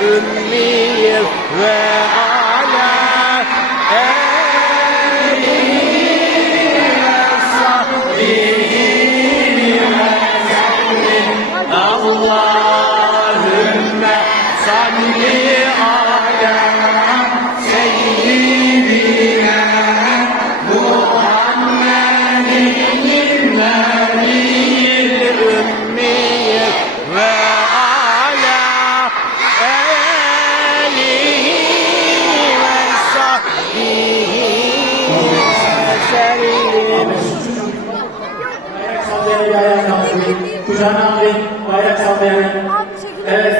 nebiyil ümmiyi ve ala. Allahümme salli sellim. bayrak sallayan bir ayağa kalksın. Kucağına alayım, bayrak sallayan. Evet.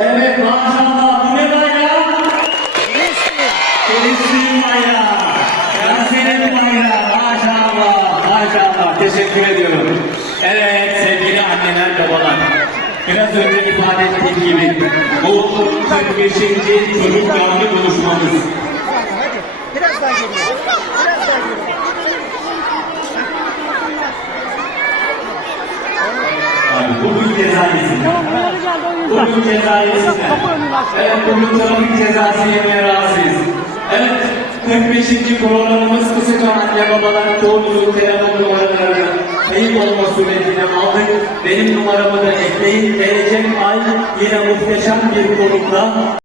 Evet, maşallah. Bu ne bayrağı? Filistin bayrağı. Gazze'nin bayrağı. Maşallah, maşallah. Teşekkür ediyorum. Evet, sevgili anneler, babalar. Biraz önce ifade ettiğim gibi bu 45. çocuk canlı buluşmamız. Biraz daha geriye. Biraz daha geriye. Abi bugün ceza yesin. Uyarı geldi o yüzden. Bugün ceza yesin. Kapı önünü aç. Evet bugün trafik cezası yemeye razıyız. Evet 45. programımız kısaca anne babalar çoğunuzun telefon numaralarını kayıp olma suretiyle aldık. Benim numaramı da ekleyin. Gelecek ay yine muhteşem bir konukla